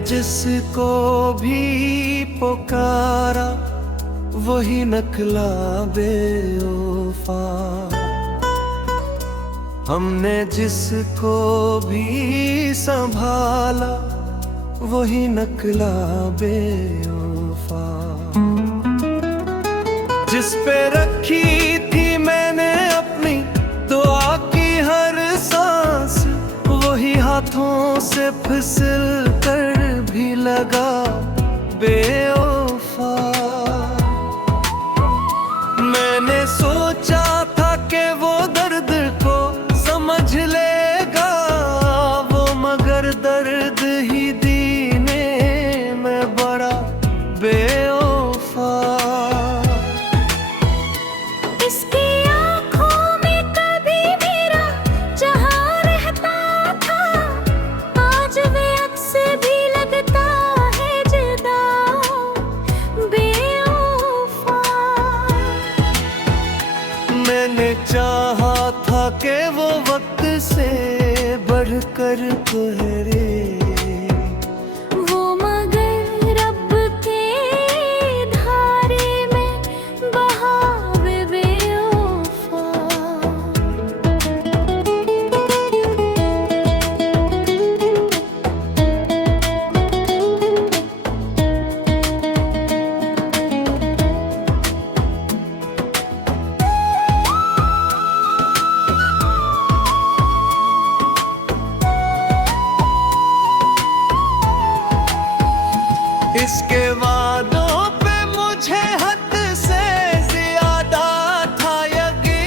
जिसको भी पुकारा वही निकला बेवफा। हमने जिसको भी संभाला वही निकला बेवफा। जिस पे रखी थी मैंने अपनी दुआ की हर सांस, वही हाथों से फिसल कर भी लगा बेवफा। मैंने सोचा था कि वो दर्द को समझ लेगा वो, मगर दर्द ही दीने में बड़ा बेवफा। इसकी आँखों में कभी मेरा जहाँ रहता था, आज वे अक्स भी लगता है जुदा बेवफा। मैंने चाहा था कि वो वक्त से बढ़कर ठहरे, वो मगर रब के धारे में बहावे बेवफा। इसके वादों पे मुझे हद से ज्यादा था यकीन।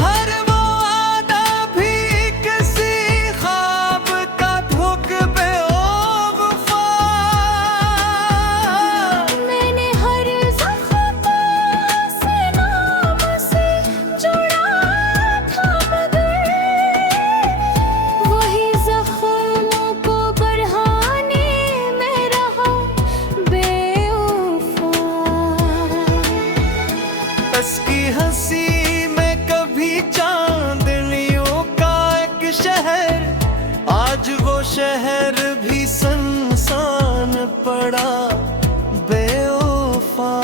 हर वो वादा भी किसी ख्वाब का धोख बेवफा। मैंने हर ज़ख्म को से नाम से जुड़ा था, मगर वही ज़ख्मों को बढ़ाने में रहा बेवफा। उसकी हंसी में कभी चांदनियों का एक शहर, आज वो शहर भी सुनसान पड़ा बेवफा।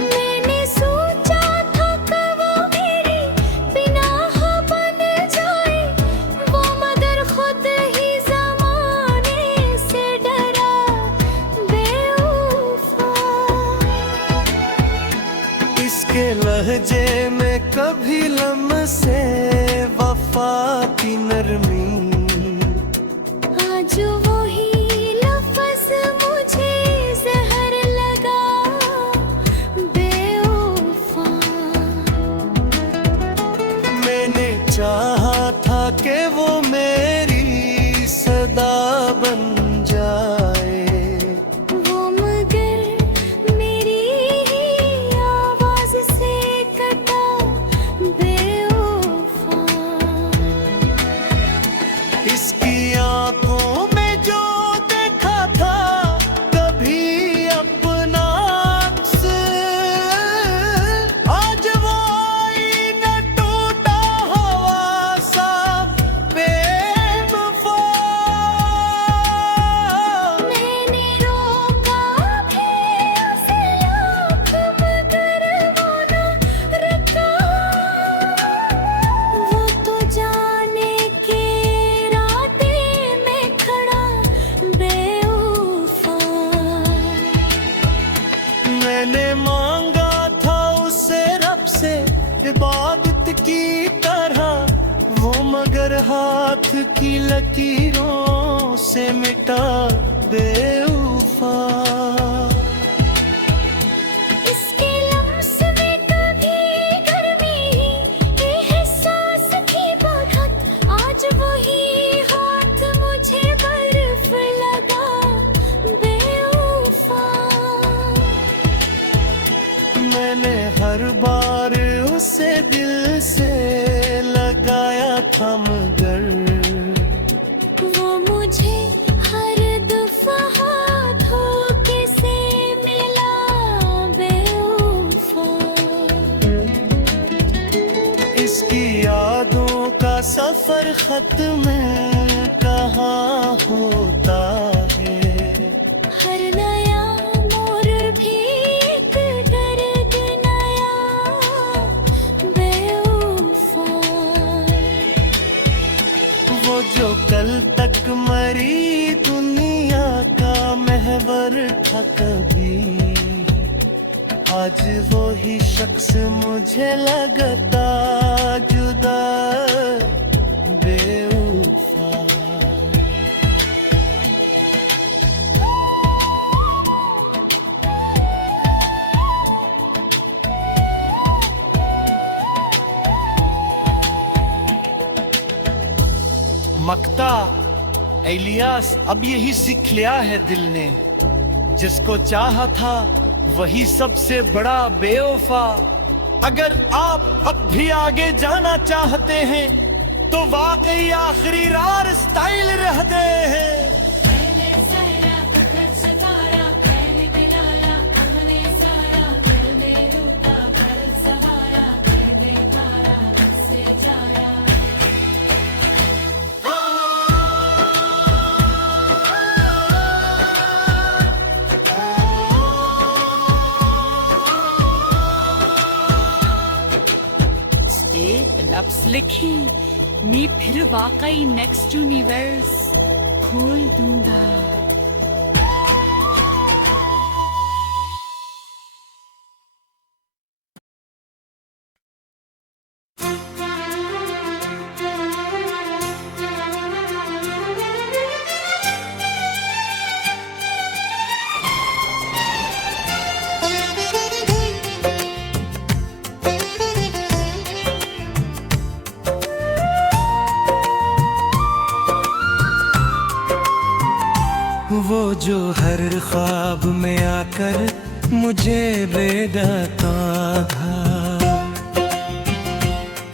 मैंने सोचा था कि वो मेरी पनाह बन जाए, वो मगर खुद ही ज़माने से डरा बेवफा। इसके लहजे में कभी लम्से वफा की नरमी, आज वही लफ्ज़ मुझे ज़हर लगा बेवफा। मैंने चाहा था कि वो मेरी सदा बन जाए, वो मगर मेरी ही आवाज़ से कटा बेवफा। इसकी आंखों में जो देखा था कभी अपना अक्स, आज वो आईना टूटा हुआ सा बेवफा। मैंने रोका भी उसे लाख, मगर वो न रुका। वो तो जाने के रास्ते में खड़ा बेवफा। मैंने मांगा था उसे रब से इबादत की तरह, वो मगर हाथ की लकीरों से मिटा बेवफा। इसके लम्स में कभी गर्मी एहसास की बढ़त, आज वही हाथ मुझे बर्फ लगा बेवफा। मैंने हर बार उसे दिल से लगाया था, मगर वो मुझे हर दफा धोखा खत में कहाँ होता है। हर नया मोर भी एक दर्द नया बेवफा। वो जो कल तक मरी दुनिया का महवर था कभी, आज वो ही शख्स मुझे लगता जुदा बेवफा। मक्ता इलियास अब यही सीख लिया है दिल ने, जिसको चाहा था वही सबसे बड़ा बेवफा। अगर आप अब भी आगे जाना चाहते हैं तो वाकई आखिरी रार स्टाइल रह दे है। लफ्ज़ लिखी मैं फिर वाकई नेक्स्ट यूनिवर्स खोल दूंगा। वो जो हर ख्वाब में आकर मुझे बेदाता था,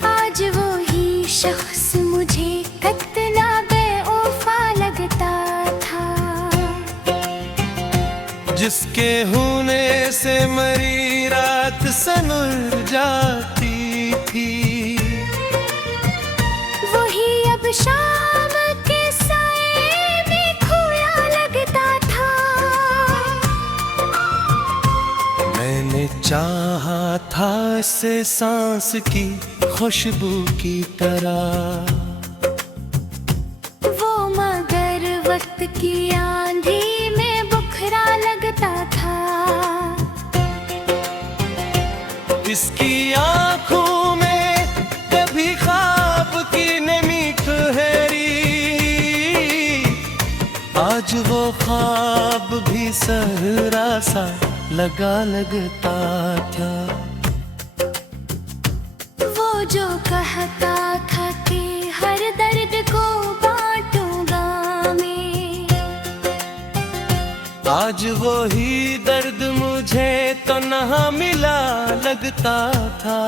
आज वो ही शख्स मुझे कितना बेवफा लगता था। जिसके होने से मरी रात सनुर जाती थी, वही अब शाम के साए में खोया लगता था। मैंने चाहा था इसे सांस की खुशबू की तरह, वो मगर वक्त की आंधी में बुखरा लगता था। इसकी आंखों में कभी ख्वाब की नमी ठहरी, आज वो ख्वाब भी सहरा सा लगा लगता था। वो जो कहता था कि हर दर्द को बांटूंगा मैं, आज वो ही दर्द मुझे तो ना मिला लगता था।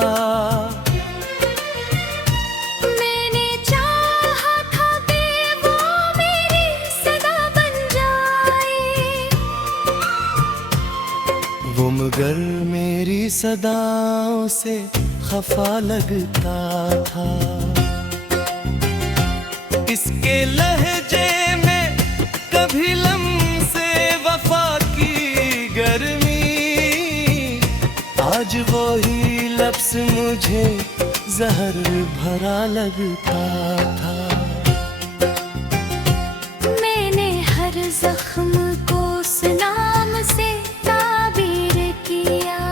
मैंने चाहा था कि वो मेरी सदा बन जाए, वो मगर मेरी सदाओं से खफा लगता था। इसके लहजे में कभी लम्से वफा की गर्मी, आज वो ही लफ्ज़ मुझे जहर भरा लगता था। मैंने हर जख्म को उस नाम से ताबीर किया,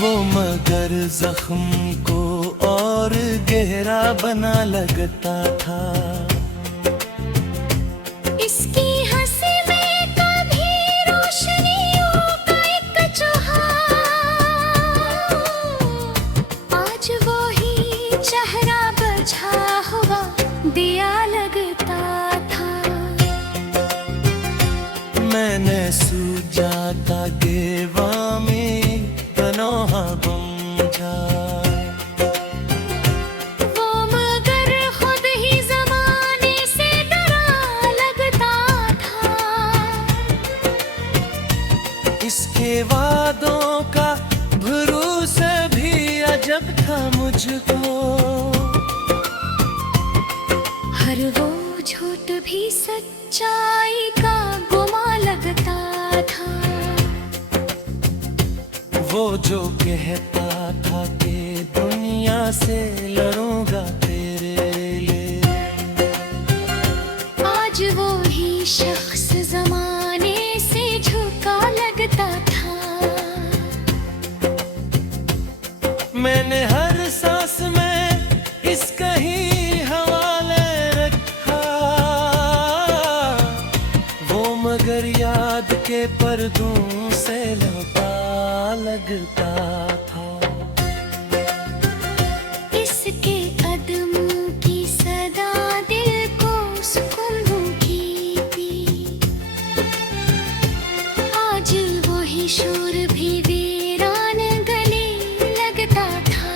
वो मगर जख्म को और गहरा बना लगता था। इसकी हंसी में कभी रोशनियों का एक चौहान, आज वो ही चेहरा बुझा हुआ दिया लगता था। मैंने सूझा था गेवा में पनाह गुम जाए, वो मगर खुद ही ज़माने भी सच्चाई का गुमा लगता था। वो जो कहता था कि दुनिया से लड़ूंगा तेरे लिए, आज वो ही शख्स जमाने से झुका लगता था। मैंने हर सांस में इसका ही हवाले रखा, वो मगर याद के पर्दों से लौटा लगता था। इसके कदमों की सदा दिल को सुकून की थी। आज वही शोर भी वीरान गले लगता था।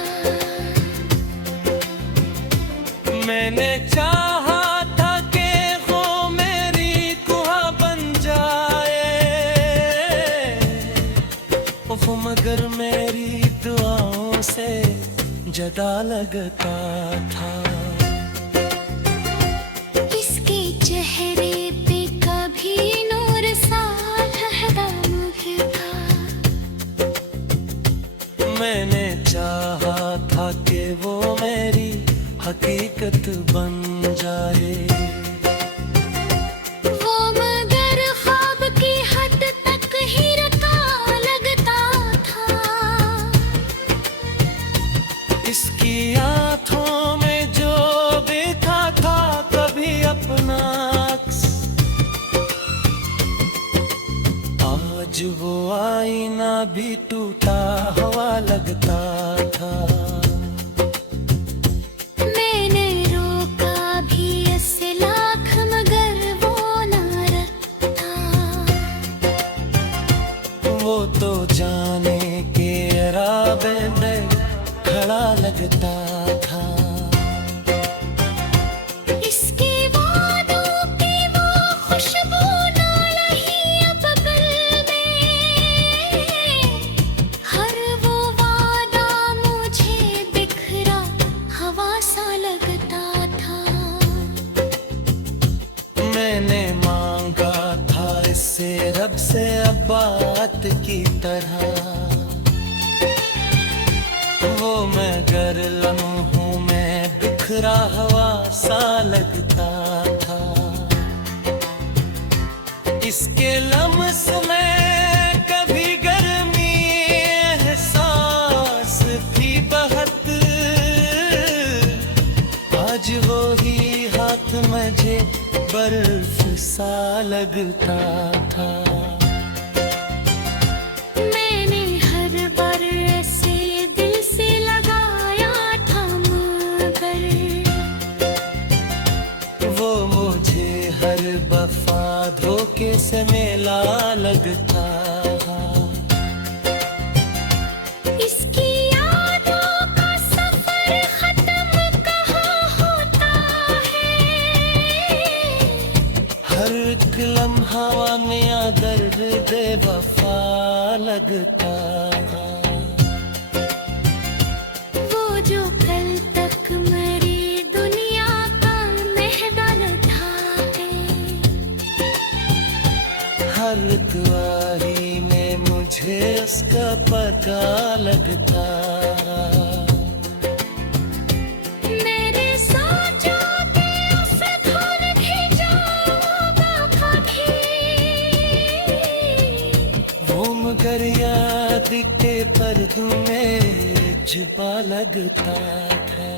मैंने चाहा था कि वो मेरी कुआ बन जाए, वो मगर मेरी दुआओं से जदा लगता था। इसके चेहरे पे कभी नूर सा लहरा मुझ था। मैंने चाहा था कि वो मेरी हकीकत बन जाए, वो मगर ख्वाब की हद तक ही रखा लगता था। इसकी आंखों में जो देखा था कभी अपना अक्स, आज वो आईना भी टूटा हुआ लगता था। मैंने रोका भी 80 लाख मगर वो न रखता। वो तो जाने के इरादे में खड़ा लगता था। इसके वादों की वो खुशबू ना रही अब दिल में। हर वो वादा मुझे बिखरा हवा सा लगता था। मैंने मांगा था इससे रब से अब बात की तरह, वो मगर लम्हों में बिखरा हवा सा लगता था। इसके लम्स में कभी गर्मी एहसास थी बहुत, आज वो ही हाथ मुझे बर्फ सा लगता था। मैंने हर बार ऐसे दिल से लगाया था मगर वो मुझे हर वफा धोखे से मेला लगता था। इसकी यादों का सफर खत्म कहाँ होता है। हर एक लम्हा नया दर्द दे वफा लगता था। वो जो कल तक मेरी दुनिया का मेहमान था है। हर दुआरी में मुझे उसका पता लगता। मेरे सोचों पे उसे धुल खिंचाओगा कभी। वो मगर याद के पर्दों में छुपा लगता था।